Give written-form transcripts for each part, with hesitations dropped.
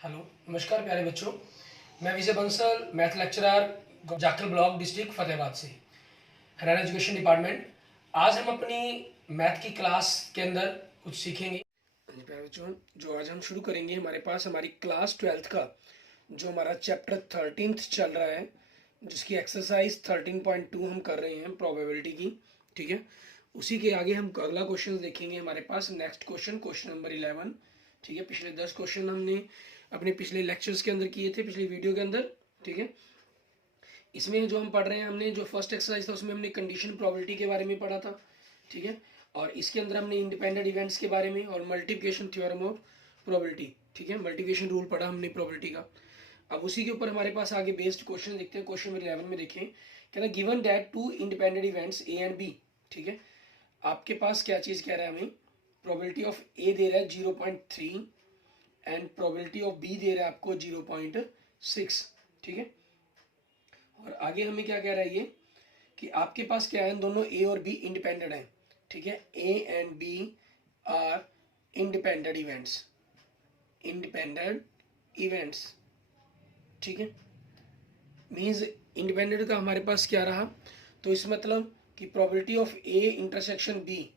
Hello, नमस्कार प्यारे बच्चों। मैं Vijay Bansal, math lecturer, Jakhal block, district Fatehabad से, हरियाणा एजुकेशन डिपार्टमेंट। आज हम अपनी मैथ की क्लास के अंदर कुछ सीखेंगे। प्यारे बच्चों, जो आज हम शुरू करेंगे, हमारे पास हमारी क्लास 12th का जो हमारा चैप्टर 13th चल रहा है, जिसकी एक्सरसाइज 13.2 हम कर रहे हैं प्रोबेबिलिटी की। ठीक है, उसी के आगे हम अगला क्वेश्चन देखेंगे। हमारे पास नेक्स्ट क्वेश्चन नंबर 11। ठीक है, पिछले 10 क्वेश्चन हमने अपने पिछले लेक्चर्स के अंदर किए थे, पिछले वीडियो के अंदर। ठीक है, इसमें जो हम पढ़ रहे हैं, हमने जो फर्स्ट एक्सरसाइज था उसमें हमने कंडीशन प्रोबेबिलिटी के बारे में पढ़ा था। ठीक है, और इसके अंदर हमने इंडिपेंडेंट इवेंट्स के बारे में और मल्टीप्लिकेशन थ्योरम ऑफ प्रोबेबिलिटी, ठीक है, मल्टीप्लिकेशन रूल पढ़ा हमने प्रोबेबिलिटी का। अब उसी के ऊपर हमारे पास आगे बेस्ड क्वेश्चन देखते हैं। क्वेश्चन नंबर 11 में देखें, कहना given that two independent events A and B. ठीक है, आपके पास क्या चीज कह रहा है हमें, प्रोबेबिलिटी ऑफ ए दे रहा है 0.3 एंड प्रोबेबिलिटी ऑफ बी दे रहा है आपको 0.6। ठीक है, और आगे हमें क्या कह रहा है ये, कि आपके पास क्या है, दोनों ए और बी इंडिपेंडेंट हैं। ठीक है, A and B are independent events, independent events. ठीक है, मीन्स इंडिपेंडेंट का हमारे पास क्या रहा, तो इस मतलब कि probability of A intersection B,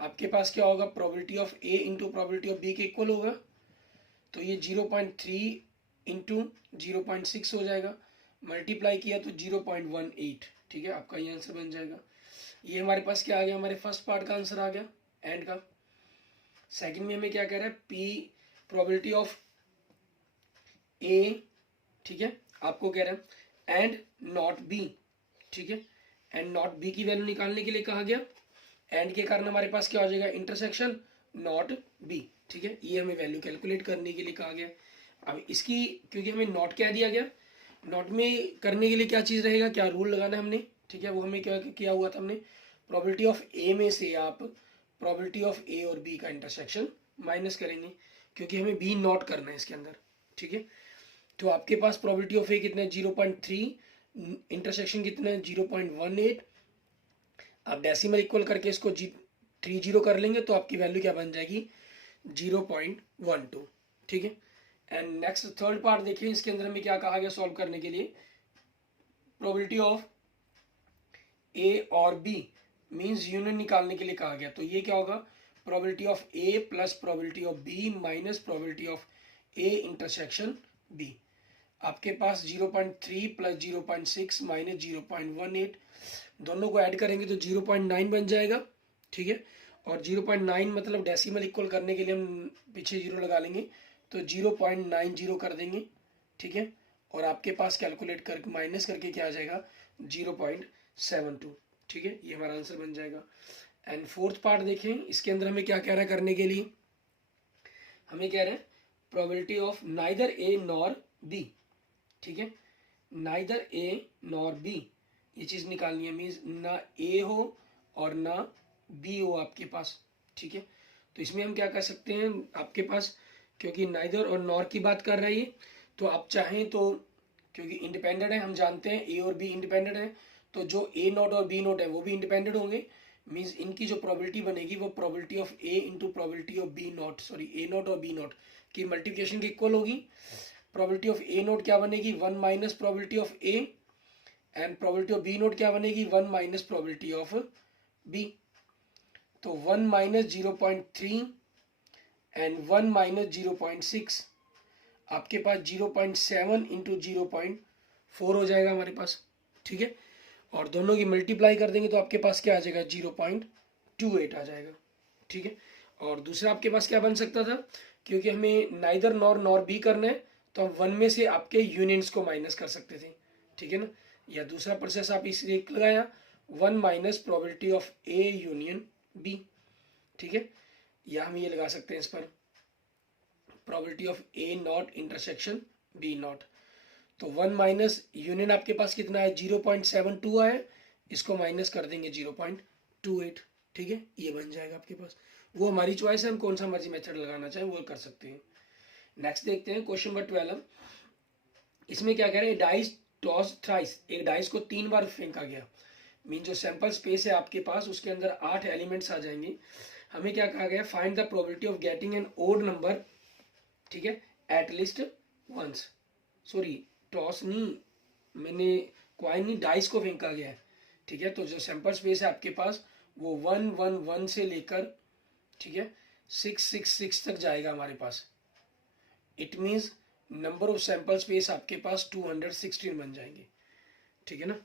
आपके पास क्या होगा, probability of A into probability of B के इक्वल होगा। तो ये 0.3 इंटू 0.6 हो जाएगा, मल्टीप्लाई किया तो 0.18। ठीक है, आपका ये आंसर बन जाएगा। ये हमारे पास क्या आ गया, हमारे फर्स्ट पार्ट का आंसर आ गया एंड का। सेकंड में हमें क्या कह रहा है, पी प्रोबेबिलिटी ऑफ ए, ठीक है, आपको कह रहा है एंड नॉट बी। ठीक है, एंड नॉट बी की वैल्यू निकालने के लिए कहा गया, एंड के कारण हमारे पास क्या हो जाएगा, इंटरसेक्शन नॉट बी। ठीक है, ये हमें वैल्यू कैलकुलेट करने के लिए कहा गया। अब इसकी क्योंकि हमें नॉट कह दिया गया, नॉट में करने के लिए क्या चीज़ रहेगा, क्या रूल लगाना है हमने। ठीक है, वो हमें क्या किया हुआ था, हमने प्रोबेबिलिटी ऑफ ए में से आप प्रोबेबिलिटी ऑफ ए और बी का इंटरसेक्शन माइनस करेंगे, क्योंकि हमें बी नॉट करना है इसके अंदर। ठीक है, तो आपके पास प्रोबेबिलिटी ऑफ ए कितना है, 0.3, इंटरसेक्शन कितना है 0.18। आप डेसिमल इक्वल करके इसको 30 कर लेंगे तो आपकी वैल्यू क्या बन जाएगी, 0.12। ठीक है, एंड नेक्स्ट थर्ड पार्ट देखिए, इसके अंदर हमें क्या कहा गया सॉल्व करने के लिए, प्रोबेबिलिटी ऑफ ए और बी मींस यूनियन निकालने के लिए कहा गया। तो ये क्या होगा, probability of A plus probability of B minus probability of A intersection B. आपके पास 0.3 प्लस 0.6 माइनस 0.18, दोनों को ऐड करेंगे तो 0.9 बन जाएगा। ठीक है, और 0.9 मतलब डेसिमल इक्वल करने के लिए हम पीछे जीरो लगा लेंगे, तो 0.90 कर देंगे। ठीक है, और आपके पास कैलकुलेट कर माइनस करके क्या आ जाएगा, 0.72। ठीक है, ये हमारा आंसर बन जाएगा। एंड फोर्थ पार्ट देखें, इसके अंदर हमें क्या कह रहा है करने के लिए, हमें कह रहे हैं probability of neither A nor be. ठीक है, नाइदर ए नॉर बी, ये चीज़ निकालनी है, मीन्स ना ए हो और ना बी हो आपके पास। ठीक है, तो इसमें हम क्या कर सकते हैं, आपके पास क्योंकि नाइदर और नॉर की बात कर रही है, तो आप चाहें तो, क्योंकि इंडिपेंडेंट है, हम जानते हैं ए और बी इंडिपेंडेंट है, तो जो ए नॉट और बी नॉट है वो भी इंडिपेंडेंट होंगे। मीन्स इनकी जो प्रोबेबिलिटी बनेगी वो probability of A into probability of B not, sorry A not और बी नॉट की मल्टीप्लिकेशन के इक्वल होगी। प्रोबेबिलिटी ऑफ ए नोट क्या बनेगी, 1 minus probability of A, and probability of B not क्या बनेगी, 1 माइनस प्रोबेबिलिटी ऑफ बी। तो 1 minus 0.3 and 1 minus 0.6, आपके पास 0.7 इंटू 0.4 हो जाएगा हमारे पास। ठीक है, और दोनों की मल्टीप्लाई कर देंगे तो आपके पास क्या आ जाएगा, 0.28 आ जाएगा। ठीक है, और दूसरा आपके पास क्या बन सकता था, क्योंकि हमें नाइदर नॉर नॉर बी करना है, तो हम वन में से आपके यूनियंस को माइनस कर सकते थे। ठीक है ना, या दूसरा प्रोसेस आप इसलिए लगाया, 1 minus probability of A union B. ठीक है, या हम ये लगा सकते हैं इस पर, probability of A not intersection B not. तो 1 माइनस यूनियन आपके पास कितना है, 0.72 आया, इसको माइनस कर देंगे 0.28। ठीक है, ये बन जाएगा आपके पास। वो हमारी चॉइस है, हम कौन सा मर्जी मेथड लगाना चाहें वो कर सकते हैं। नेक्स्ट देखते हैं क्वेश्चन नंबर 12। इसमें क्या कह रहे हैं, डाइस टॉस थ्राइस, एक डाइस को 3 बार फेंका गया। मीन जो सैंपल स्पेस है आपके पास उसके अंदर 8 एलिमेंट्स आ जाएंगे। हमें क्या कहा गया, find the probability of getting an odd number, ठीक है, at least once, sorry toss नहीं, मैंने कॉइन नहीं, डाइस को फेंका गया है, ठीक है। तो जो सैंपल स्पेस है आपके पास वो 1 1 1 से लेकर, ठीक है, 6 6 6 तक जाएगा हमारे पास। It means number of sample space आपके पास 216 बन जाएंगे, ठीक है ना,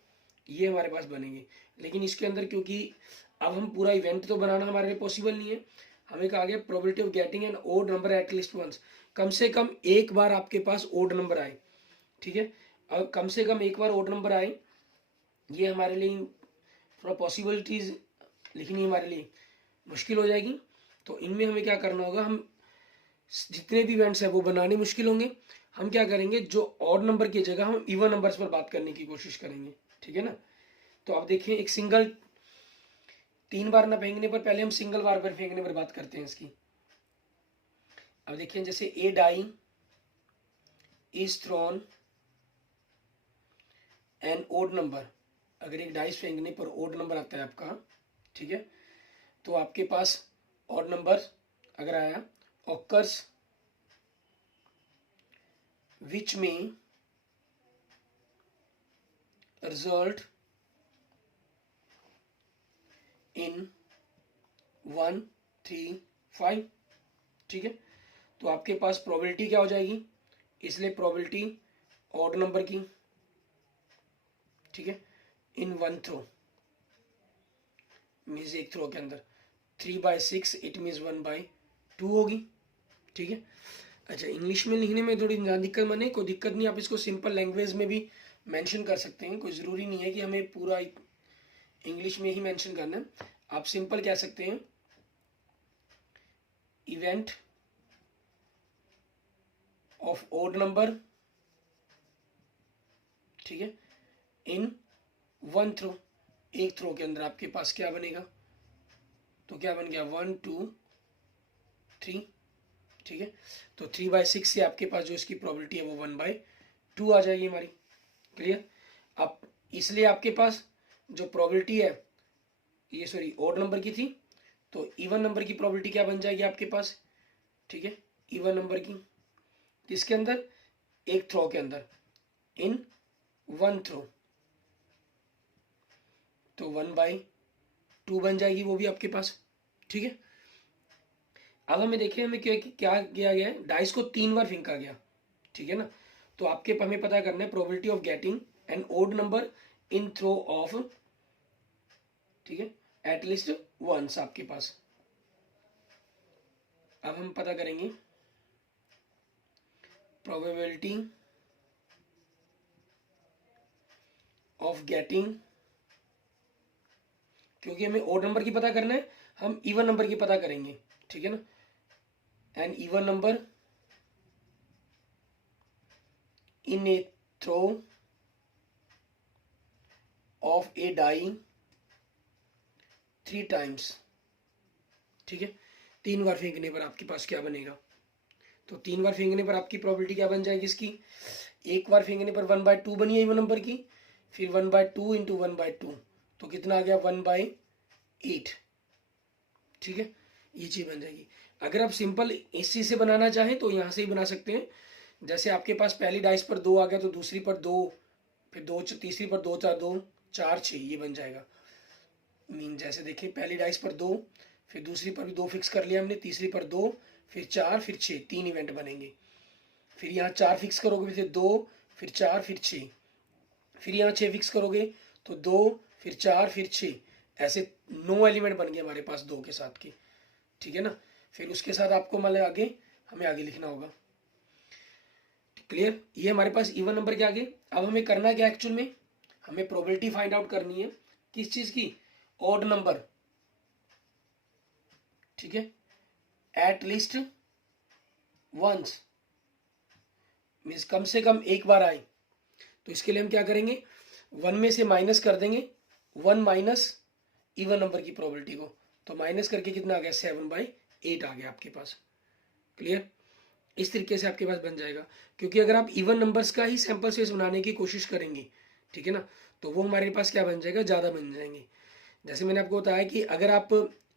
ये हमारे पास बनेंगे। लेकिन इसके अंदर क्योंकि अब हम पूरा इवेंट तो बनाना हमारे लिए पॉसिबल नहीं है, हमें कहा गया probability of getting an odd number at least once, कम से कम एक बार आपके पास ओड नंबर आए, ठीक है। अब कम से कम एक बार ओड नंबर आए, ये हमारे लिए थोड़ा पॉसिबिलिटीज लिखनी हमारे लिए मुश्किल हो जाएगी। तो इनमें हमें क्या करना होगा, हम जितने भी इवेंट्स है वो बनाने मुश्किल होंगे। हम क्या करेंगे, जो ऑड नंबर की जगह हम इवन नंबर्स पर बात करने की कोशिश करेंगे, ठीक है ना। तो आप देखिए, एक सिंगल 3 बार ना फेंकने पर, पहले हम सिंगल बार पर फेंकने पर बात करते हैं इसकी। अब देखिए, जैसे a die is thrown an odd number, अगर एक डाइस फेंकने पर ओड नंबर आता है आपका, ठीक है, तो आपके पास ऑड नंबर अगर आया, ऑकर्स विच में रिजल्ट इन 1 3 5, ठीक है। तो आपके पास प्रोबेबिलिटी क्या हो जाएगी, इसलिए प्रोबेबिलिटी ऑड नंबर की, ठीक है, इन 1 थ्रो मीन्स एक थ्रो के अंदर 3/6, इट मीन्स 1/2 होगी, ठीक है। अच्छा, इंग्लिश में लिखने में थोड़ी दिक्कत, माने कोई दिक्कत नहीं, आप इसको सिंपल लैंग्वेज में भी मेंशन कर सकते हैं, कोई ज़रूरी नहीं है कि हमें पूरा इंग्लिश में ही मेंशन करना है। आप सिंपल कह सकते हैं इवेंट ऑफ ओड नंबर, ठीक है, इन 1 थ्रो, एक थ्रो के अंदर आपके पास क्या बनेगा, तो क्या बन गया 1 2 3, ठीक है। तो 3/6 से आपके पास जो इसकी प्रोबेबिलिटी है वो 1/2 आ जाएगी हमारी, क्लियर। अब इसलिए आपके पास जो प्रोबेबिलिटी है, ये सॉरी ऑड नंबर की थी, तो इवन नंबर की प्रोबेबिलिटी क्या बन जाएगी आपके पास, ठीक है, इवन नंबर की किसके अंदर, एक थ्रो के अंदर, इन 1 थ्रो, तो 1/2 बन जाएगी वो भी आपके पास, ठीक है। अब हमें देखिए, हमें क्या क्या किया गया है, डाइस को 3 बार फेंका गया, ठीक है ना। तो आपके हमें पता करना है probability of getting an odd number in throw of, ठीक है, एटलीस्ट वंस आपके पास। अब हम पता करेंगे प्रोबेबिलिटी ऑफ गेटिंग, क्योंकि हमें ओड नंबर की पता करना है, हम इवन नंबर की पता करेंगे, ठीक है ना। An even number in a throw of a die 3 times, ठीक है। 3 बार फेंकने पर आपके पास क्या बनेगा, तो 3 बार फेंकने पर आपकी प्रोबेबिलिटी क्या बन जाएगी इसकी, एक बार फेंकने पर 1/2 बनी है इवन नंबर की, फिर 1/2 इंटू 1/2, तो कितना आ गया 1/8, ठीक है, ये चीज़ बन जाएगी। अगर आप सिंपल इस चीज़ से बनाना चाहें तो यहाँ से ही बना सकते हैं। जैसे आपके पास पहली डाइस पर 2 आ गया, तो दूसरी पर 2, फिर 2, तीसरी पर 2 4 2 4 6, ये बन जाएगा। मीन जैसे देखिए, पहली डाइस पर 2, फिर दूसरी पर भी 2 फिक्स कर लिया हमने, तीसरी पर 2, फिर 4, फिर 6, 3 इवेंट बनेंगे। फिर यहाँ 4 फिक्स करोगे, फिर 2, फिर 4, फिर 6, फिर यहाँ 6 फिक्स करोगे तो 2, फिर 4, फिर 6, ऐसे 9 एलिमेंट बन गए हमारे पास 2 के साथ के, ठीक है ना। फिर उसके साथ आपको मतलब आगे हमें आगे लिखना होगा, क्लियर। ये हमारे पास इवन नंबर के आगे। अब हमें करना क्या एक्चुअल में, हमें प्रोबेबिलिटी फाइंड आउट करनी है किस चीज की, ऑड नंबर, ठीक है, एट लीस्ट वंस, मीन्स कम से कम एक बार आए। तो इसके लिए हम क्या करेंगे, 1 में से माइनस कर देंगे, 1 माइनस इवन नंबर की प्रोबेबिलिटी को, तो माइनस करके कितना आ गया 7/8 आ गया आपके पास, क्लियर। इस तरीके से आपके पास बन जाएगा, क्योंकि अगर आप इवन नंबर्स का ही सैंपल स्पेस बनाने की कोशिश करेंगे, ठीक है ना, तो वो हमारे पास क्या बन जाएगा, ज़्यादा बन जाएंगे। जैसे मैंने आपको बताया कि अगर आप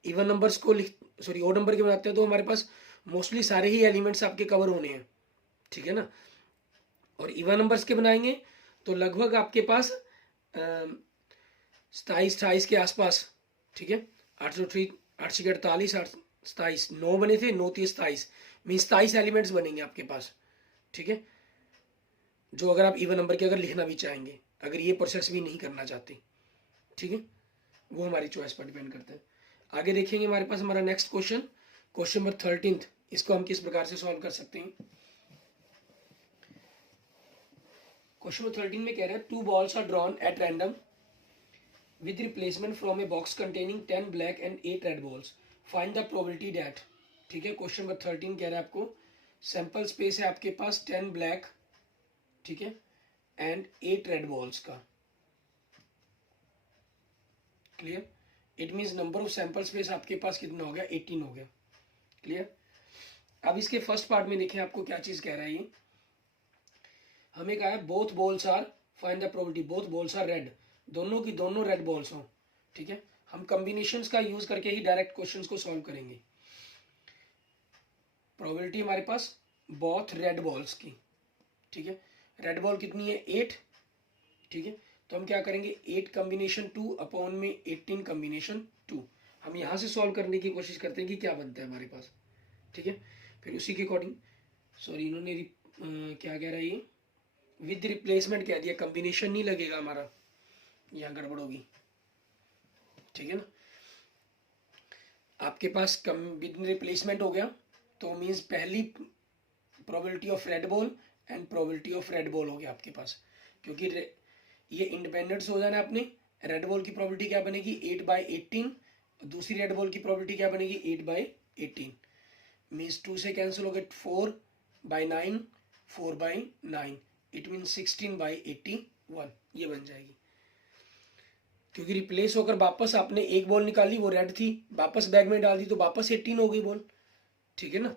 इवन नंबर्स को सॉरी ओड नंबर के बनाते हैं तो हमारे पास मोस्टली सारे ही एलिमेंट्स आपके कवर होने हैं, ठीक है ना। और इवन नंबर्स के बनाएंगे तो लगभग आपके पास 27 के आसपास, ठीक है। 803, 848, 27, 9 बने थे, 9 3 27, मीन्स 27 एलिमेंट्स बनेंगे आपके पास, ठीक है। जो अगर आप इवन नंबर के अगर लिखना भी चाहेंगे, अगर ये प्रोसेस भी नहीं करना चाहते, ठीक है, वो हमारी चॉइस पर डिपेंड करता है। आगे देखेंगे हमारे पास हमारा नेक्स्ट क्वेश्चन, क्वेश्चन नंबर 13। इसको हम किस प्रकार से सॉल्व कर सकते हैं। क्वेश्चन नंबर 13 में कह रहा है 2 balls are drawn at random with replacement from a box containing 10 black and 8 red balls. Find the probability that, ठीक है। क्वेश्चन नंबर 13 कह रहा है आपको सैंपल स्पेस है आपके पास 10 ब्लैक, ठीक है, एंड 8 रेड बॉल्स का। Clear. It means number of sample space आपके पास कितना हो गया, 18 हो गया। क्लियर। अब इसके फर्स्ट पार्ट में देखें आपको क्या चीज कह रहा है। ये हमें कहा है both balls are, find the probability both balls are red, दोनों की दोनों रेड बॉल्स हों, ठीक है। हम कॉम्बिनेशंस का यूज करके ही डायरेक्ट क्वेश्चंस को सॉल्व करेंगे। प्रोबेबिलिटी हमारे पास बोथ रेड बॉल्स की, ठीक है। रेड बॉल कितनी है, 8, ठीक है। तो हम क्या करेंगे, 8 कॉम्बिनेशन 2 अपॉन में 18 कॉम्बिनेशन 2। हम यहां से सॉल्व करने की कोशिश करते हैं कि क्या बनता है हमारे पास, ठीक है। फिर उसी के अकॉर्डिंग, सॉरी इन्होंने क्या कह रहा है ये, विद रिप्लेसमेंट कह दिया, कॉम्बिनेशन नहीं लगेगा हमारा, यहाँ गड़बड़ होगी, ठीक है ना। आपके पास विद रिप्लेसमेंट हो गया तो मीन्स पहली probability of red ball and probability of red ball हो गया आपके पास, क्योंकि ये इंडिपेंडेंट्स हो जाना अपने। रेड बॉल की प्रोबेबिलिटी क्या बनेगी, 8/18, दूसरी रेड बॉल की प्रोबेबिलिटी क्या बनेगी, 8/18, मीन्स 2 से कैंसिल हो गए, 4/9, 4/9, इट मीन 16/81, ये बन जाएगी। क्योंकि रिप्लेस होकर वापस आपने एक बॉल निकाली, वो रेड थी, वापस बैग में डाल दी तो वापस 18 हो गई बॉल, ठीक है ना।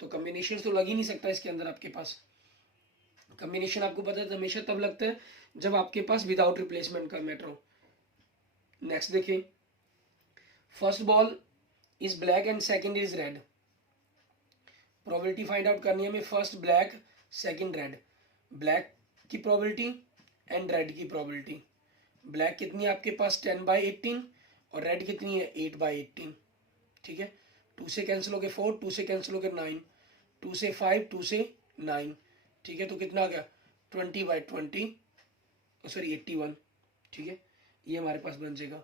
तो कॉम्बिनेशन तो लग ही नहीं सकता इसके अंदर आपके पास। कॉम्बिनेशन आपको पता है हमेशा तब लगता है जब आपके पास विदाउट रिप्लेसमेंट का मैटर हो। नेक्स्ट देखें, first ball is black and second is red. Probability find out करनी है हमें, first black second red. Black की प्रोबेबिलिटी एंड रेड की प्रोबेबिलिटी। ब्लैक कितनी है आपके पास, 10/18, और रेड कितनी है, 8/18, ठीक है। 2 से कैंसिल हो गए 4, 2 से कैंसिल हो गए 9, 2 से 5, 2 से 9, ठीक है। तो कितना आ गया, 20/20, सॉरी 81, ठीक है। ये हमारे पास बन जाएगा।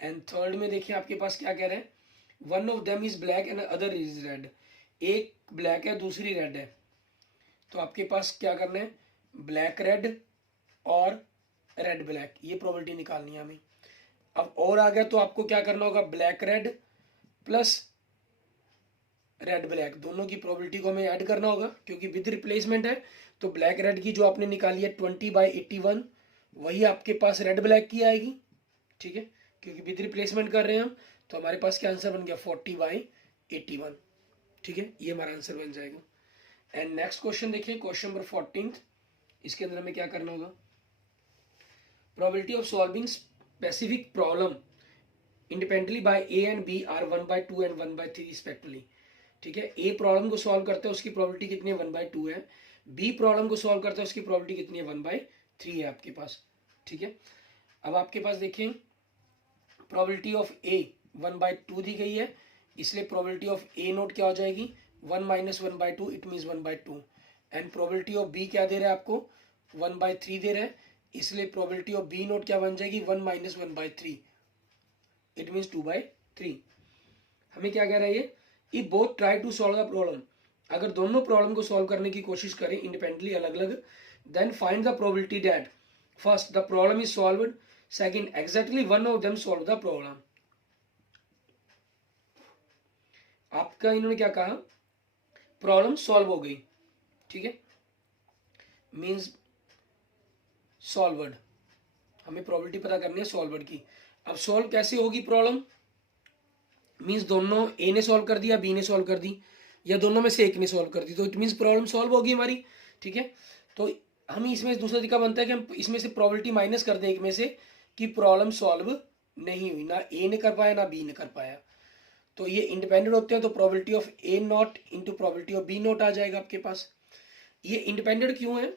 एंड थर्ड में देखिए आपके पास क्या कह रहे हैं, one of them is black and other is red. एक ब्लैक है दूसरी रेड है, तो आपके पास क्या करना है, ब्लैक रेड और रेड ब्लैक, ये प्रोबेबिलिटी निकालनी है हमें। अब और आ गया तो आपको क्या करना होगा, black red plus red black, दोनों की प्रोबेबिलिटी को हमें ऐड करना होगा, क्योंकि विद रिप्लेसमेंट है। तो ब्लैक रेड की जो आपने निकाली है 20/81, वही आपके पास रेड ब्लैक की आएगी, ठीक है। क्योंकि विद रिप्लेसमेंट कर रहे हैं हम, तो हमारे पास क्या आंसर बन गया, 40/81, ठीक है। ये हमारा आंसर बन जाएगा। एंड नेक्स्ट क्वेश्चन देखिए, क्वेश्चन नंबर 14। इसके अंदर हमें क्या करना होगा, probability of solving specific problem independently by A and B are 1/2 and 1/3 respectively, ठीक है। ए प्रॉब्लम को सॉल्व करते हैं उसकी प्रोबेबिलिटी कितनी है, 1/2 है। बी प्रॉब्लम को सॉल्व करते हैं उसकी प्रोबेबिलिटी कितनी है, 1/3 है आपके पास, ठीक है। अब आपके पास देखिए प्रोबेबिलिटी ऑफ ए 1/2 दी गई है, इसलिए प्रोबेबिलिटी ऑफ ए नोट क्या हो जाएगी, 1 - 1/2, it means 1/2। And probability of B क्या दे रहा है आपको, 1/3 दे रहा है, इसलिए प्रोबेबिलिटी ऑफ बी नोट क्या बन जाएगी, 1 - 1/3, इट मीन्स 2/3। हमें क्या कह रहा है ये, if both try to solve the problem, अगर दोनों प्रॉब्लम को सॉल्व करने की कोशिश करें इंडिपेंडेंटली अलग अलग, then find the probability that first the problem is solved, second exactly one of them solve the problem. आपका इन्होंने क्या कहा, प्रॉब्लम सॉल्व हो गई, ठीक है, मींस सॉल्वर्ड। हमें प्रोबेबिलिटी पता करनी है सॉल्वर्ड की। अब सॉल्व कैसे होगी प्रॉब्लम, मींस दोनों ए ने सॉल्व कर दिया, बी ने सॉल्व कर दी, या दोनों में से एक ने सॉल्व कर दी, तो इट मींस प्रॉब्लम सॉल्व होगी हमारी, ठीक है। तो हम इसमें दूसरा तरीका बनता है कि हम इसमें से प्रोबेबिलिटी माइनस कर दें एक में से, कि प्रॉब्लम सॉल्व नहीं हुई, ना ए ने कर पाया ना बी ने कर पाया। तो ये इंडिपेंडेंट होते हैं, तो probability of A not into probability of B not आ जाएगा आपके पास। ये इंडिपेंडेंट क्यों है,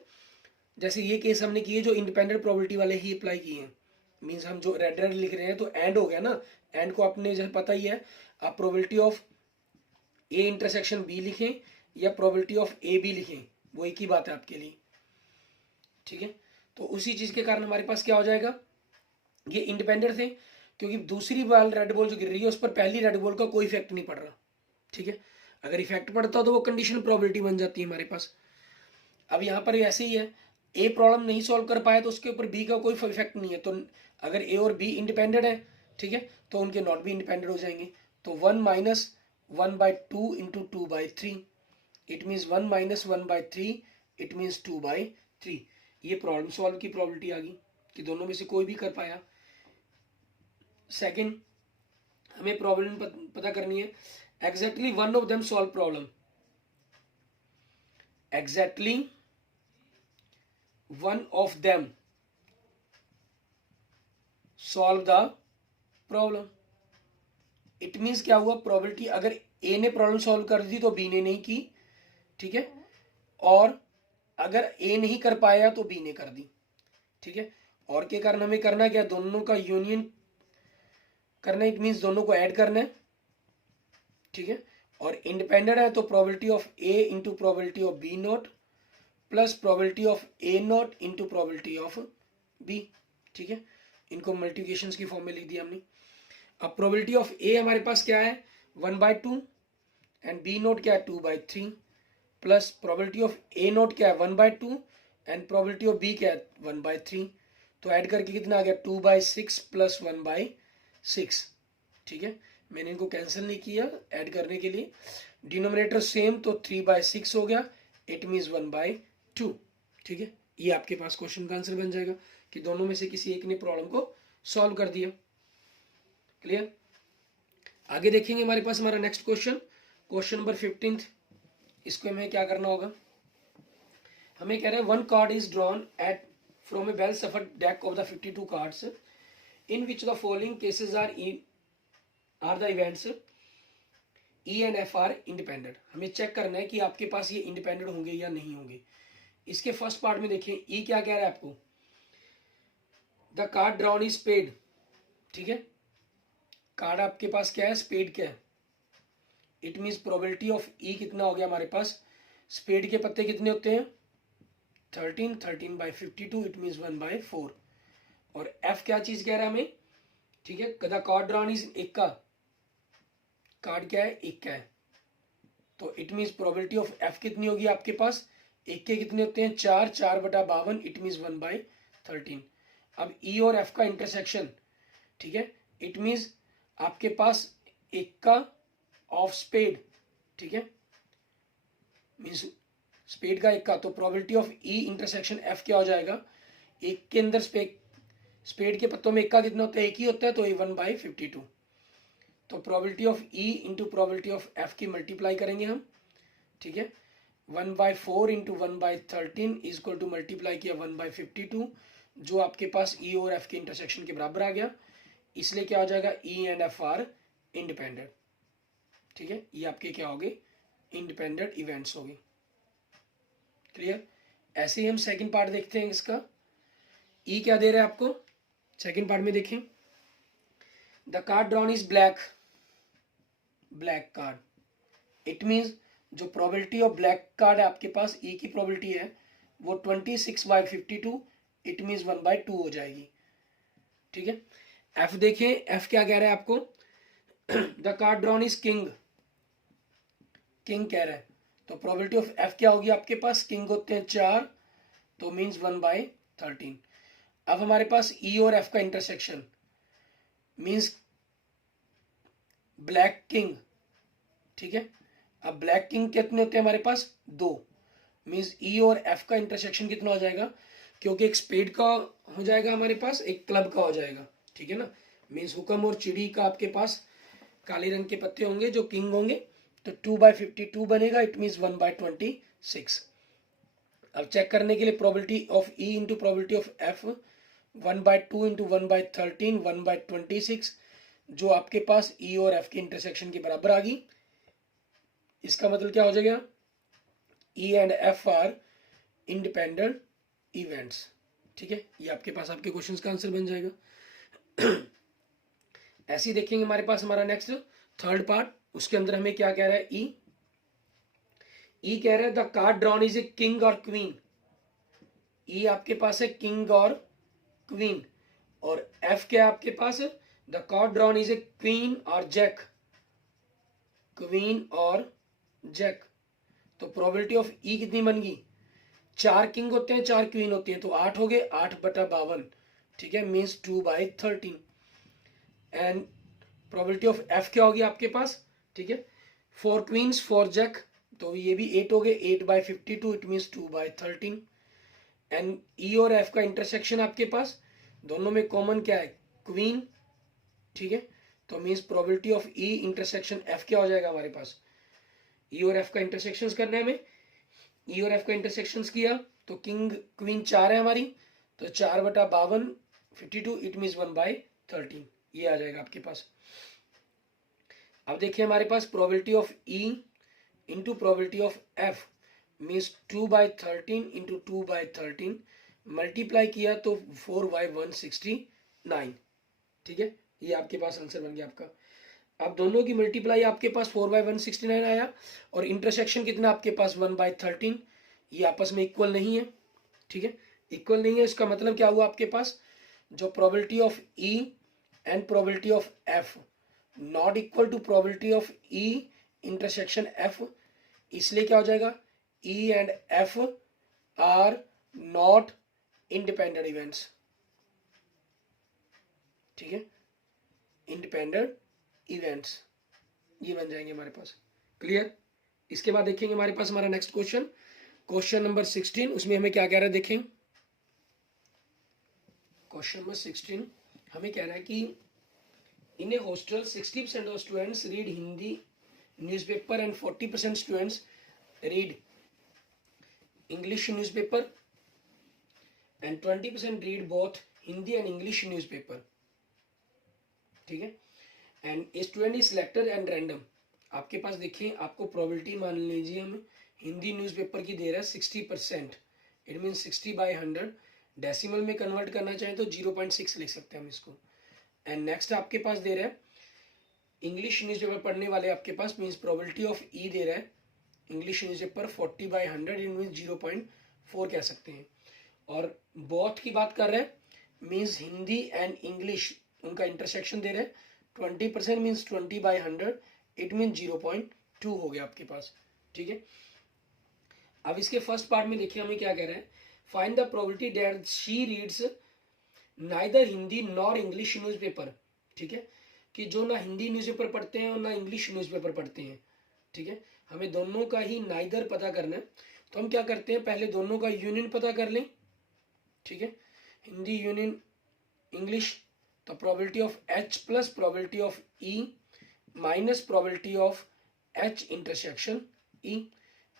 जैसे ये केस हमने किए जो इंडिपेंडेंट प्रोबेबिलिटी वाले ही अप्लाई किए हैं, मीन्स हम जो रेड रेड लिख रहे हैं तो एंड हो गया ना। एंड को आपने जैसे पता ही है, आप probability of A intersection B लिखें या प्रोबेबिलिटी ऑफ ए बी लिखें, वो एक ही बात है आपके लिए, ठीक है। तो उसी चीज के कारण हमारे पास क्या हो जाएगा, ये इंडिपेंडेंट थे क्योंकि दूसरी बॉल रेड बॉल जो गिर रही है उस पर पहली रेड बॉल का कोई इफेक्ट नहीं पड़ रहा, ठीक है। अगर इफेक्ट पड़ता तो वो कंडीशनल प्रोबेबिलिटी बन जाती है हमारे पास। अब यहाँ पर ऐसे ही है, ए प्रॉब्लम नहीं सॉल्व कर पाया तो उसके ऊपर बी का कोई इफेक्ट नहीं है, तो अगर ए और बी इंडिपेंडेंट है, ठीक है, तो उनके नॉट भी इंडिपेंडेंट हो जाएंगे। तो 1 minus 1/2 into 2/3, it means 1 minus 1/3, it means 2/3। ये प्रॉब्लम सॉल्व की प्रोबेबिलिटी आ गई कि दोनों में से कोई भी कर पाया। सेकंड, हमें प्रॉब्लम पता करनी है, exactly one of them solve problem, exactly one of them solve the problem. It means क्या हुआ, प्रोबेबिलिटी अगर ए ने प्रॉब्लम सॉल्व कर दी तो बी ने नहीं की, ठीक है, और अगर ए नहीं कर पाया तो बी ने कर दी, ठीक है। और के कारण हमें करना क्या, दोनों का यूनियन करना, इट मीन्स दोनों को ऐड करना है, ठीक है। और इंडिपेंडेंट है तो probability of A into probability of B not plus probability of A not into probability of B, ठीक है। इनको मल्टीप्लिकेशन की फॉर्म में लिख दिया हमने। अब प्रोबेबिलिटी ऑफ ए हमारे पास क्या है 1/2 एंड बी नोट क्या है 2/3 plus probability of A not क्या है 1/2 एंड प्रोबेबिलिटी ऑफ बी क्या है 1/3। तो ऐड करके कितना आ गया 2/6 प्लस 1/6, ठीक है। मैंने इनको कैंसिल नहीं किया ऐड करने के लिए, डिनोमिनेटर सेम तो 3/6 हो गया, इट मीन्स 1/2, ठीक है। ये आपके पास क्वेश्चन का आंसर बन जाएगा कि दोनों में से किसी एक ने प्रॉब्लम को सॉल्व कर दिया। क्लियर। आगे देखेंगे हमारे पास हमारा नेक्स्ट क्वेश्चन, क्वेश्चन नंबर 15। इसको हमें क्या करना होगा, हमें कह रहे हैं one card is drawn at from a well shuffled deck of the 52 cards in which the following cases are the events E and F are independent. हमें चेक करना है कि आपके पास ये इंडिपेंडेंट होंगे या नहीं होंगे। इसके फर्स्ट पार्ट में देखें, ई क्या कह रहा है आपको, the card drawn is paid, ठीक है। कार्ड आपके पास क्या है, स्पेड क्या है, इट मीन्स प्रोबेबिलिटी ऑफ ई कितना हो गया हमारे पास, स्पेड के पत्ते कितने होते हैं 13, 13/52, इट मीन्स 1/4। और एफ क्या चीज कह रहा है हमें, ठीक है, द कार्ड ड्रॉन इज इक्का, कार्ड क्या है इक्का है, तो it means probability of F कितनी होगी आपके पास, इक्के कितने होते हैं 4, 4/52, इट मीन्स 1/13। अब ई और एफ का इंटरसेक्शन, ठीक है, इट मीन्स आपके पास इक्का ऑफ स्पेड, ठीक है, मीन्स स्पेड का इक्का, तो probability of E intersection F क्या हो जाएगा, एक के अंदर स्पेड के पत्तों में इक्का कितना होता है, एक ही होता है, तो ये 1/52। तो probability of E into probability of F की मल्टीप्लाई करेंगे हम, ठीक है। 1/4 into 1/13 is equal to multiply किया 1/52, जो आपके पास ई और एफ के इंटरसेक्शन के बराबर आ गया, इसलिए क्या हो जाएगा E and F are independent, ठीक है। ये आपके क्या हो गए, इंडिपेंडेंट इवेंट्स हो गए। क्लियर। ऐसे ही हम सेकंड पार्ट देखते हैं इसका, ई क्या दे रहा है आपको, सेकंड पार्ट में देखें, the card drawn is black, black card, it means जो प्रोबेबिलिटी ऑफ ब्लैक कार्ड है आपके पास, ई की प्रोबेबिलिटी है वो 26/52, इट मीन्स 1/2 हो जाएगी, ठीक है। एफ देखें, एफ क्या कह रहा है आपको, the card drawn is king, king कह रहा है, तो प्रोबेबिलिटी ऑफ एफ क्या होगी आपके पास, किंग होते हैं 4, तो मीन्स 1/13। अब हमारे पास ई और एफ का इंटरसेक्शन मीन्स ब्लैक किंग, ठीक है। अब ब्लैक किंग कितने होते हैं हमारे पास 2, मीन्स ई और एफ का इंटरसेक्शन कितना हो जाएगा, क्योंकि एक स्पेड का हो जाएगा हमारे पास, एक क्लब का हो जाएगा, ठीक है ना, मीन्स हुक्म और चिड़ी का आपके पास काले रंग के पत्ते होंगे जो किंग होंगे, तो 2/52 बनेगा, इट मीन्स 1/26। अब चेक करने के लिए probability of E into probability of F, 1/2 into 1/13, 1/26, जो आपके पास ई और एफ के इंटरसेक्शन के बराबर आ गई। इसका मतलब क्या हो जाएगा, E and F are independent events. ठीक है, ये आपके पास आपके क्वेश्चंस का आंसर बन जाएगा। ऐसे ही देखेंगे हमारे पास हमारा नेक्स्ट थर्ड पार्ट, उसके अंदर हमें क्या कह रहा है, ई कह रहा है the card drawn is a king और क्वीन। ई आपके पास है किंग और क्वीन, और एफ क्या है आपके पास, the card drawn is a queen और जैक, क्वीन और जैक। तो प्रोबेबिलिटी ऑफ ई कितनी बन गई, 4 किंग होते हैं 4 क्वीन होती हैं, तो 8 हो गए, 8/52। ठीक है, means 2/13। And probability of F क्या होगी आपके पास, ठीक है, 4 क्वींस 4 जैक, तो ये भी 8 हो गए, 8/52, इट मीन्स 2/13। एंड ई और एफ का इंटरसेक्शन आपके पास दोनों में कॉमन क्या है, क्वीन। ठीक है, तो means probability of E intersection F क्या हो जाएगा हमारे पास, ई और एफ का इंटरसेक्शन करना है हमें, ई और एफ का इंटरसेक्शन किया तो किंग क्वीन 4 है हमारी, तो 4/52 52, इट मीन्स 1/13, ये आ जाएगा आपके पास। अब देखिए हमारे पास probability of E into probability of F means 2/13 into 2/13 multiply किया तो 4/169। ठीक है, ये आपके पास आंसर बन गया आपका। अब दोनों की मल्टीप्लाई आपके पास 4/169 आया, और इंटरसेक्शन कितना आपके पास 1/13, ये आपस में इक्वल नहीं है। ठीक है, इक्वल नहीं है, इसका मतलब क्या हुआ आपके पास, जो probability of E and probability of F not equal to probability of E intersection F, इसलिए क्या हो जाएगा, E and F are not independent events. ठीक है, इंडिपेंडेंट इवेंट्स, ये बन जाएंगे हमारे पास। क्लियर। इसके बाद देखेंगे हमारे पास हमारा नेक्स्ट क्वेश्चन, क्वेश्चन नंबर 16, उसमें हमें क्या कह रहा है देखें। क्वेश्चन नंबर 16 हमें कह रहा है कि in a hostel 60% of students read Hindi newspaper and 40% students read English newspaper and 20% read both Hindi and English newspaper. ठीक है, and a student is selected and random. आपके पास देखिए, आपको प्रोबेबिलिटी मान लीजिए हम हिंदी न्यूज़पेपर की दे रहा है 60%, इट मीन 60/100। डेसिमल में कन्वर्ट करना चाहें तो 0.6 लिख सकते हैं हम इसको। एंड नेक्स्ट आपके पास दे रहा है इंग्लिश न्यूज़पेपर पढ़ने वाले, आपके पास मीन्स प्रोबेबिलिटी ऑफ ई दे रहा है इंग्लिश न्यूज़पेपर 40/100, इट मीन्स 0.4 कह सकते हैं। और बोथ की बात कर रहे हैं, मीन्स हिंदी एंड इंग्लिश उनका इंटरसेक्शन दे रहे हैं 20% मीन्स 20/100, इट मीन 0.2 हो गया आपके पास। ठीक है, अब इसके फर्स्ट पार्ट में देखिए हमें क्या कह रहा है, find the probability that she reads neither Hindi nor English newspaper. ठीक है, कि जो ना हिंदी न्यूज़पेपर पढ़ते हैं और ना इंग्लिश न्यूज़पेपर पढ़ते हैं। ठीक है, हमें दोनों का ही नाइदर पता करना है, तो हम क्या करते हैं, पहले दोनों का यूनियन पता कर लें। ठीक है, हिंदी यूनियन इंग्लिश, तो probability of H plus probability of E minus probability of H intersection E,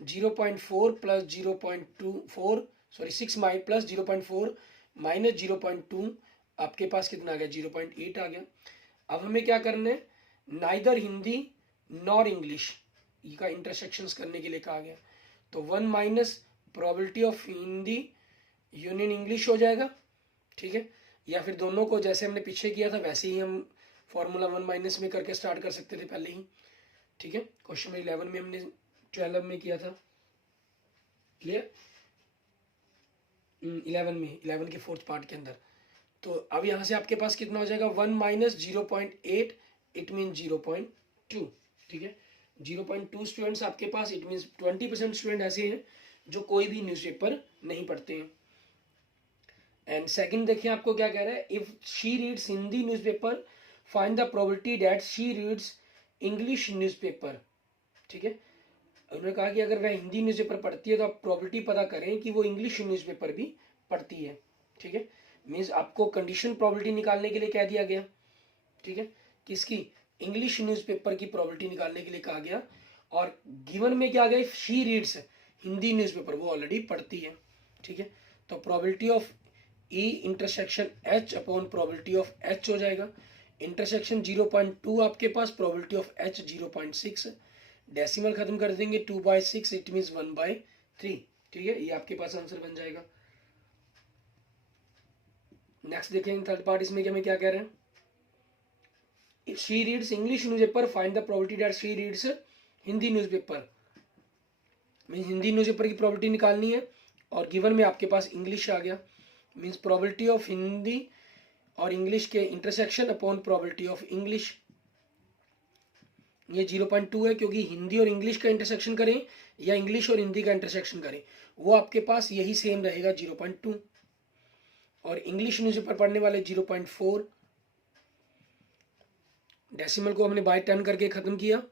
0.4 plus 0.24 sorry 6 plus 0.4 minus 0.2, आपके पास कितना आ गया, 0.8 आ गया। अब हमें क्या करना है, नाइदर हिंदी नॉर इंग्लिश ई का इंटरसेक्शन करने के लिए कहा गया, तो 1 minus probability of Hindi union English हो जाएगा। ठीक है, या फिर दोनों को जैसे हमने पीछे किया था वैसे ही हम फॉर्मूला 1 माइनस में करके स्टार्ट कर सकते थे पहले ही। ठीक है, क्वेश्चन नंबर 11 में हमने 12 में किया था। क्लियर, 11 के फोर्थ पार्ट के अंदर। तो अब यहाँ से आपके पास कितना हो जाएगा, 1 माइनस 0.8, इट मीन 0.2। ठीक है, 0.2 स्टूडेंट्स आपके पास, इट मीन 20% स्टूडेंट ऐसे हैं जो कोई भी न्यूज़पेपर नहीं पढ़ते हैं। एंड सेकंड देखिए आपको क्या कह रहा है, if she reads Hindi newspaper find the probability that she reads English newspaper. ठीक है, उन्होंने कहा कि अगर वह हिंदी न्यूज़पेपर पढ़ती है तो आप प्रोबेबिलिटी पता करें कि वो इंग्लिश न्यूज़पेपर भी पढ़ती है। ठीक है, मीन्स आपको कंडीशन प्रोबेबिलिटी निकालने के लिए कह दिया गया। ठीक है, किसकी, इंग्लिश न्यूज़पेपर की प्रोबेबिलिटी निकालने के लिए कहा गया, और गिवन में क्या गया, शी रीड्स हिंदी न्यूज़पेपर, वो ऑलरेडी पढ़ती है। ठीक है, तो probability of E intersection H upon probability of H हो जाएगा। इंटरसेक्शन 0.2 आपके पास, प्रोबेबिलिटी ऑफ एच 0.6, डेसिमल खत्म कर देंगे 2/6, इट मीन्स 1/3। ठीक है, ये आपके पास आंसर बन जाएगा। नेक्स्ट देखेंगे थर्ड पार्ट, इसमें क्या, हमें क्या कह रहे हैं, if she reads English newspaper find the probability that she reads Hindi newspaper. Means Hindi newspaper की प्रोबेबिलिटी निकालनी है और गिवन में आपके पास इंग्लिश आ गया, मीन्स प्रोबेबिलिटी ऑफ हिंदी और इंग्लिश के intersection upon probability of English, ये 0.2 है, क्योंकि हिंदी और इंग्लिश का इंटरसेक्शन करें या इंग्लिश और हिंदी का इंटरसेक्शन करें वो आपके पास यही सेम रहेगा 0.2, और इंग्लिश न्यूज़पेपर पढ़ने वाले 0.4, डेसिमल को हमने बाय 10 करके खत्म किया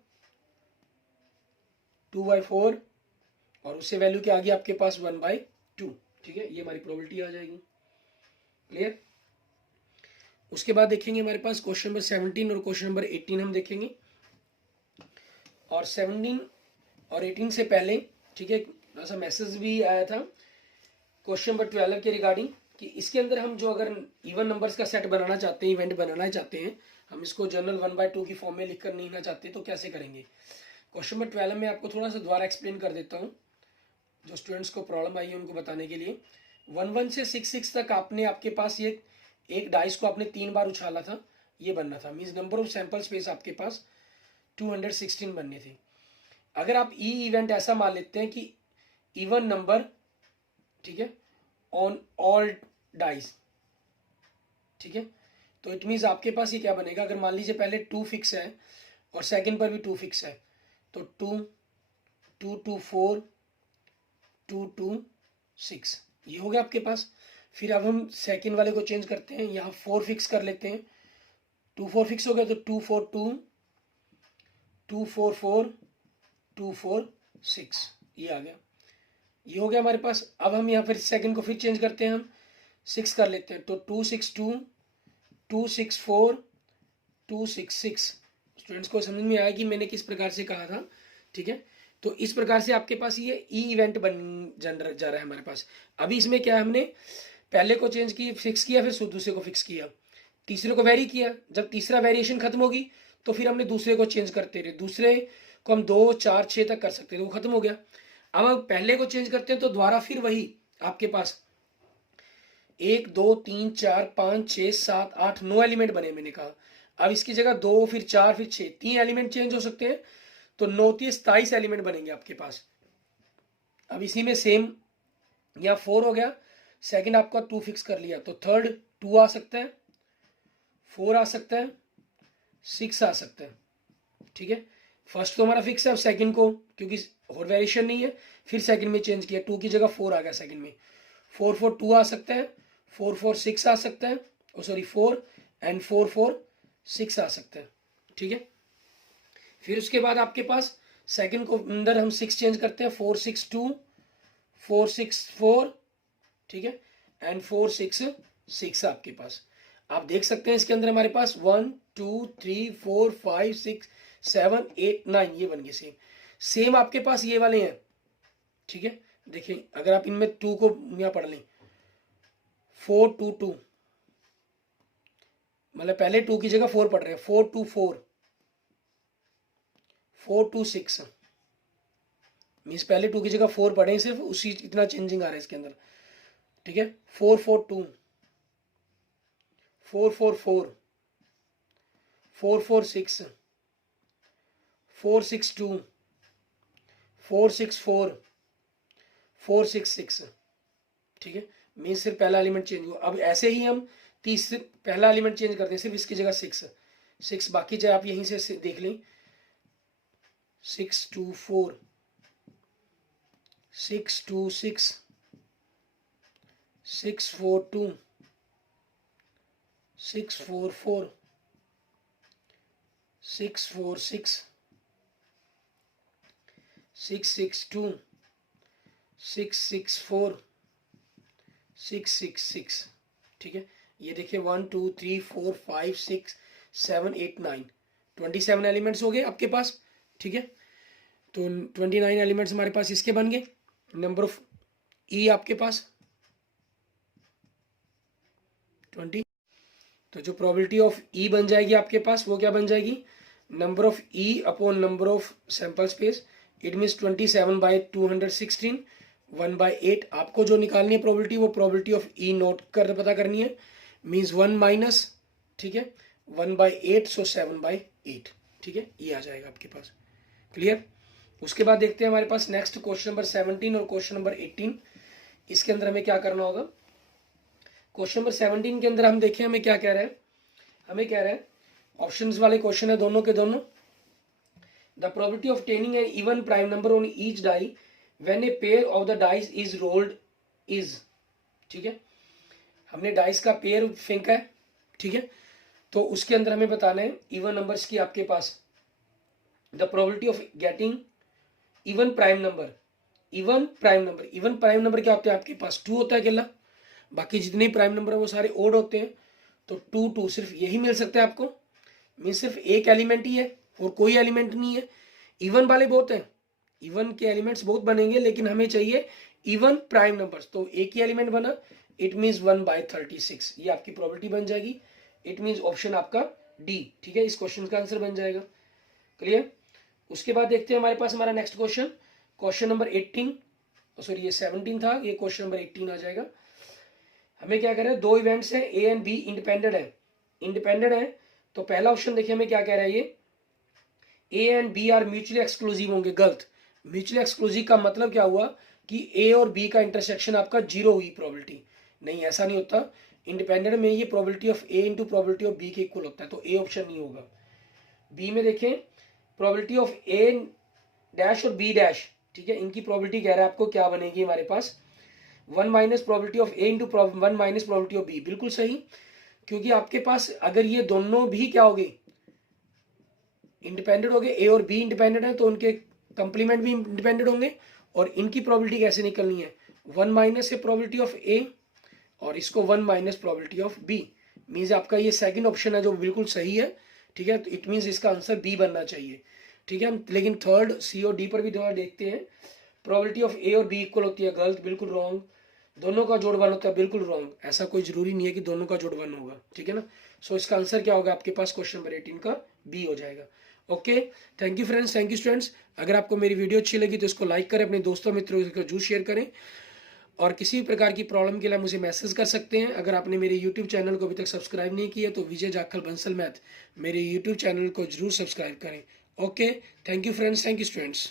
2/4 और उससे वैल्यू क्या आ गई आपके पास 1/2। ठीक है, ये हमारी प्रोबेबिलिटी आ जाएगी। क्लियर। उसके बाद देखेंगे हमारे पास क्वेश्चन नंबर 17 और क्वेश्चन नंबर 18 हम देखेंगे, और 17 और 18 से पहले, ठीक है, थोड़ा सा मैसेज भी आया था क्वेश्चन नंबर 12 के रिगार्डिंग कि इसके अंदर हम जो अगर इवन नंबर्स का सेट बनाना चाहते हैं, इवेंट बनाना चाहते हैं, हम इसको जनरल 1/2 की फॉर्म में लिख कर नहीं ना चाहते तो कैसे करेंगे। क्वेश्चन नंबर 12 में आपको थोड़ा सा दोबारा एक्सप्लेन कर देता हूँ, जो स्टूडेंट्स को प्रॉब्लम आई है उनको बताने के लिए। 1 से 6 तक आपने आपके पास ये एक डाइस को आपने 3 बार उछाला था, ये बनना था, means number of sample space आपके पास 216 बनने थे। अगर आप ई इवेंट ऐसा मान लेते हैं कि इवन नंबर, ठीक है, ऑन ऑल डाइस, ठीक है, तो इट मीन्स आपके पास ये क्या बनेगा, अगर मान लीजिए पहले 2 फिक्स है और सेकंड पर भी 2 फिक्स है तो 2 2 2 4 2 2 6 ये हो गया आपके पास। फिर अब हम सेकंड वाले को चेंज करते हैं, यहाँ 4 फिक्स कर लेते हैं, 2 4 फिक्स हो गया तो 2 4 2 2 4 4 2 4 6 ये आ गया, ये हो गया हमारे पास। अब हम यहाँ फिर सेकंड को फिर चेंज करते हैं, हम 6 कर लेते हैं तो 2 6 2 2 6 4 2 6 6। स्टूडेंट्स को समझ में आया कि मैंने किस प्रकार से कहा था। ठीक है, तो इस प्रकार से आपके पास ये ई इवेंट बन जा रहा है हमारे पास। अभी इसमें क्या है, हमने पहले को चेंज किया, फिक्स किया, फिर दूसरे को फिक्स किया, तीसरे को वेरी किया, जब तीसरा वेरिएशन खत्म होगी तो फिर हमने दूसरे को चेंज करते रहे, दूसरे को हम 2 4 6 तक कर सकते थे, वो खत्म हो गया। अब हम पहले को चेंज करते हैं तो दोबारा फिर वही आपके पास 1 2 3 4 5 6 7 8 9 एलिमेंट बने, मैंने कहा। अब इसकी जगह 2 फिर 4 फिर 6 3 एलिमेंट चेंज हो सकते हैं, तो 9 3 27 एलिमेंट बनेंगे आपके पास। अब इसी में सेम यहाँ 4 हो गया, सेकंड आपका 2 फिक्स कर लिया तो थर्ड 2 आ सकता है, 4 आ सकता है, 6 आ सकता है। ठीक है, फर्स्ट तो हमारा फिक्स है, अब सेकंड को क्योंकि और वेरिएशन नहीं है फिर सेकंड में चेंज किया, 2 की जगह 4 आ गया सेकंड में, 4 4 2 आ सकता है, 4 4 6 आ सकता है, सॉरी 4 एंड 4 4 6 आ सकता है। ठीक है, फिर उसके बाद आपके पास सेकंड को अंदर हम 6 चेंज करते हैं, 4 6 2 4 6 4, ठीक है, एंड 4 6 6 आपके पास। आप देख सकते हैं इसके अंदर हमारे पास 1 2 3 4 5 6 7 8 9 ये बन गए सेम। सेम आपके पास ये वाले हैं। ठीक है, देखिए अगर आप इनमें 2 को यहाँ पढ़ लें, 4 2 2, मतलब पहले 2 की जगह 4 पढ़ रहे हैं, 4 2 4 4 2 6, मीन्स पहले 2 की जगह 4 पढ़े, सिर्फ उसी इतना चेंजिंग आ रहा है इसके अंदर। ठीक है, 4 4 2 4 4 4 4 4 6 4 6 2 4 6 4 4 6 6। ठीक है, मीन्स सिर्फ पहला एलिमेंट चेंज हुआ। अब ऐसे ही हम तीसरे पहला एलिमेंट चेंज करते हैं, सिर्फ इसकी जगह 6 बाकी चाहे आप यहीं से देख लें, 6 2 4 6 2 6 6 4 2 6 4 4 6 4 6 6 6 2 6 6 4 6 6 6। ठीक है, ये देखिए 1 2 3 4 5 6 7 8 9 27 एलिमेंट्स हो गए आपके पास। ठीक है, तो 29 एलिमेंट्स हमारे पास इसके बन गए। नंबर ऑफ ई आपके पास 20, तो जो प्रोबेबिलिटी ऑफ ई बन जाएगी आपके पास वो क्या बन जाएगी, number of E upon number of sample space, it means 27/216 1/8। आपको जो निकालनी है प्रोबेबिलिटी वो प्रोबेबिलिटी ऑफ ई नोट कर पता करनी है, मीन्स 1 माइनस, ठीक है, 1/8, सो 7/8, ठीक है, ये आ जाएगा आपके पास। क्लियर। उसके बाद देखते हैं हमारे पास नेक्स्ट क्वेश्चन नंबर 17 और क्वेश्चन नंबर 18। इसके अंदर हमें क्या करना होगा। क्वेश्चन नंबर 17 के अंदर हम देखें हमें क्या कह रहा है, हमें कह रहा है ऑप्शंस वाले क्वेश्चन है दोनों के दोनों। The probability of obtaining an even prime number on each die when a pair of the dice is rolled is, ठीक है, हमने डाइस का पेयर फेंका है, ठीक है, तो उसके अंदर हमें बताना है इवन नंबर्स की आपके पास the probability of getting even prime number. Even prime number, even prime number क्या होते हैं आपके पास, 2 होता है अकेला, बाकी जितने प्राइम नंबर है वो सारे ओड होते हैं। तो 2 2 सिर्फ यही मिल सकता है आपको, मीन सिर्फ एक एलिमेंट ही है और कोई एलिमेंट नहीं है। इवन वाले बहुत हैं, इवन के एलिमेंट्स बहुत बनेंगे, लेकिन हमें चाहिए इवन प्राइम नंबर्स, तो एक ही एलिमेंट बना, इट मीन्स 1/36, ये आपकी प्रोबेबिलिटी बन जाएगी। इट मीन्स ऑप्शन आपका डी, ठीक है, इस क्वेश्चन का आंसर बन जाएगा। क्लियर। उसके बाद देखते हैं हमारे पास हमारा next question, question number 18, sorry ये 17 था, ये क्वेश्चन नंबर 18 आ जाएगा। हमें क्या कह रहा है, 2 इवेंट्स हैं ए एंड बी, इंडिपेंडेंट है, इंडिपेंडेंट है। तो पहला ऑप्शन देखिए हमें क्या कह रहा है, ये A and B are mutually exclusive होंगे, गलत। म्यूचुअली एक्सक्लूसिव का मतलब क्या हुआ कि ए और बी का इंटरसेक्शन आपका 0 हुई प्रोबेबिलिटी, नहीं ऐसा नहीं होता। इंडिपेंडेंट में ये probability of A into probability of B के इक्वल होता है, तो ए ऑप्शन नहीं होगा। बी में देखें प्रोबेबिलिटी ऑफ ए डैश और बी डैश, ठीक है, इनकी प्रोबेबिलिटी कह रहा है आपको क्या बनेगी हमारे पास, 1 minus probability of A into 1 minus probability of B, बिल्कुल सही। क्योंकि आपके पास अगर ये दोनों भी क्या हो गए, इंडिपेंडेंट हो गए, ए और बी इंडिपेंडेंट है, तो उनके कंप्लीमेंट भी इंडिपेंडेंट होंगे। और इनकी प्रोबेबिलिटी कैसे निकलनी है, 1 माइनस है प्रोबेबिलिटी ऑफ ए और इसको 1 minus probability of B, means आपका ये सेकंड ऑप्शन है जो बिल्कुल सही है, ठीक है, तो इट मीन्स इसका आंसर बी बनना चाहिए, ठीक है। लेकिन थर्ड सी और डी पर भी थोड़ा देखते हैं, प्रोबेबिलिटी ऑफ ए और बी इक्वल होती है, गलत, बिल्कुल रॉन्ग। दोनों का जोड़ 1 होता है, बिल्कुल रॉन्ग, ऐसा कोई जरूरी नहीं है कि दोनों का जोड़ 1 होगा, ठीक है ना। सो इसका आंसर क्या होगा आपके पास, क्वेश्चन नंबर 18 का बी हो जाएगा। Okay, thank you friends, thank you students. अगर आपको मेरी वीडियो अच्छी लगी तो इसको लाइक करें, अपने दोस्तों मित्रों के जरूर शेयर करें, और किसी भी प्रकार की प्रॉब्लम के लिए मुझे मैसेज कर सकते हैं। अगर आपने मेरे यूट्यूब चैनल को अभी तक सब्सक्राइब नहीं किया तो विजय जाखल बंसल मैथ मेरे यूट्यूब चैनल को जरूर सब्सक्राइब करें। Okay, thank you friends, thank you students.